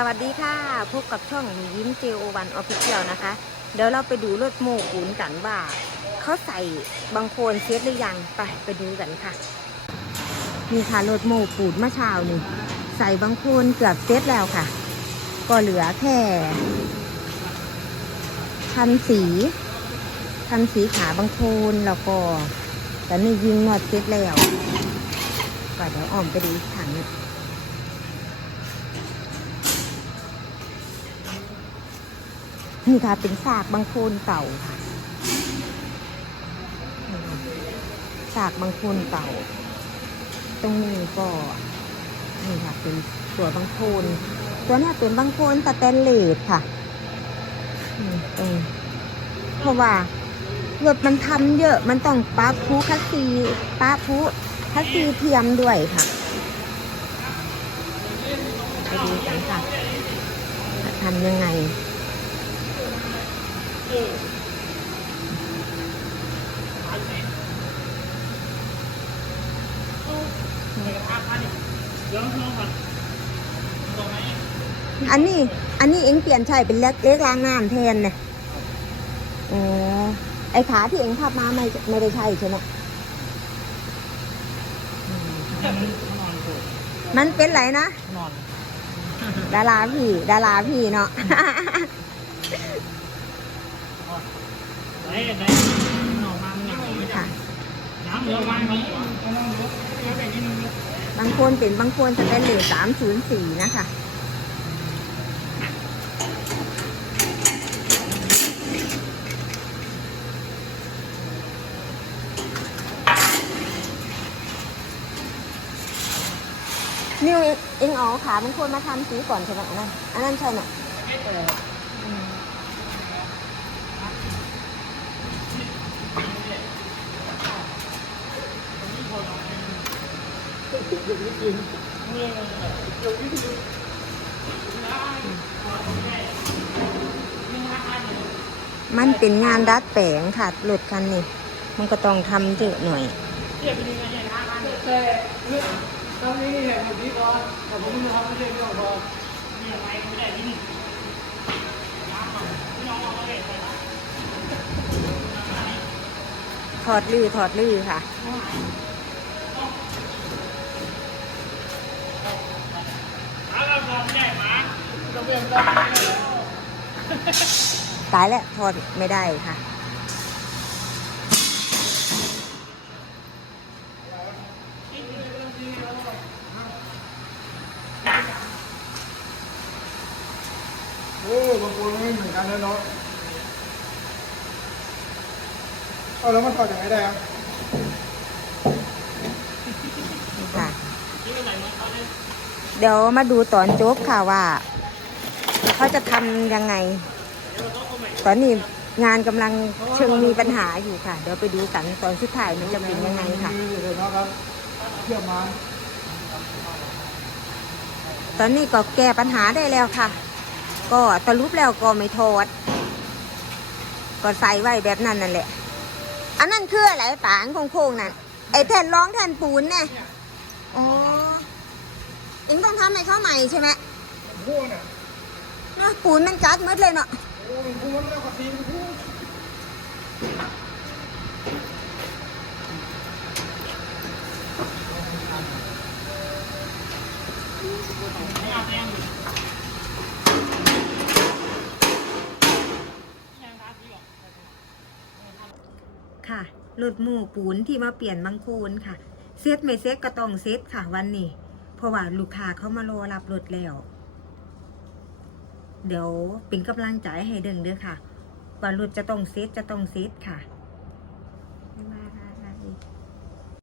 สวัสดีค่ะ พบกับช่องยิ้มเจโอวันออฟฟิเชียลนะคะ เดี๋ยวเราไปดูรถโมกุนกันว่า เขาใส่บางโคนเซตหรือยัง ไปไปดูกันค่ะ นี่ค่ะรถโมปูดเมื่อเช้านี่ ใส่บางโคนเกือบเซตแล้วค่ะ ก็เหลือแค่คันสีคันสีขาบางโคนแล้วก็แตอนนี้ยิงหนวดเซตแล้วก็เดี๋ยวอ้อมไปดูอีกถังนึง นี่ค่ะเป็นซากบางโคลนเก่าค่ะซากบางโคลนเก่า ตรงนี้ก็นี่ค่ะเป็นตัวบางโคลนตัวนี้เป็นบางโคลนสแตนเลสค่ะอืมตรงเพราะว่ารถมันทำเยอะมันต้องป้าพูคัสซีป้าพูคัสซีเทียมด้วยค่ะไปดูกันค่ะทำยังไง อันนี้ อันนี้เอ็งเปลี่ยนใช่เป็นเล็กเล็กล้างน้ำแทนเนี่ยอ๋อไอ้ขาที่เอ็งพับมาไม่ไม่ได้ใช่ใช่ไหมอืมมันเป็นไรนะนอนดาราพี่ ดาราพี่เนาะ ค่ะบางคนเป็นบางคนสแตนเลสสามศูนย์สี่นะคะนิวเองเองอ๋อขาบางคนมาทำสีก่อนใช่ไหมอันนั้นอันนั้นใช่ไหม มันเป็นงานดัดแปลงค่ะรถคันนี้มันก็ต้องทำเยอะหน่อย ทำไม่ได้ไม่ต้องพอนี่อะไรไม่ได้ที่นี่น้ำก่อนไม่ลองเอาเลยถอดลื้อถอดลือค่ะหาเราพอไม่มาเราเรียงเราตายแล้วถอดไม่ได้ค่ะ โอ้บางคนไม่เหมือนกันนะเนาะ เอาแล้วมันถอดยังไงได้อะนี่ค่ะ เดี๋ยวมาดูตอนจบค่ะว่า เขาจะทำยังไง ตอนนี้งานกำลังเชิงมีปัญหาอยู่ค่ะ เดี๋ยวไปดูกันตอนสุดท้ายมันจะเป็นยังไงค่ะ เดี๋ยวนะครับเชื่อมมาตอนนี้ก็แก้ปัญหาได้แล้วค่ะ ก็สรุปแล้วก็ไม่โทษก็ใส่ไว้แบบนั้นนั่นแหละ อันนั้นคืออะไรฝางโค้งๆนั่นไอ้แผ่นรองแผ่นปูนเนี่ยอ๋อเอ็งต้องทำให้เขาใหม่ใช่ไหมพูดเนี่ยเนอะปูนมันจัดหมดเลยเนาะโอ้ยพูดแล้วก็ทีมพูดค่ะ รถหมู่ปูนที่มาเปลี่ยนบางโคนค่ะ เซ็ตไม่เซ็ตก็ต้องเซ็ตค่ะวันนี้ เพราะว่าลูกค้าเขามารอรับรถแล้ว เดี๋ยวเป็นกำลังใจให้เดิงเด้อค่ะว่ารถจะต้องเซ็ตจะต้องเซ็ตค่ะ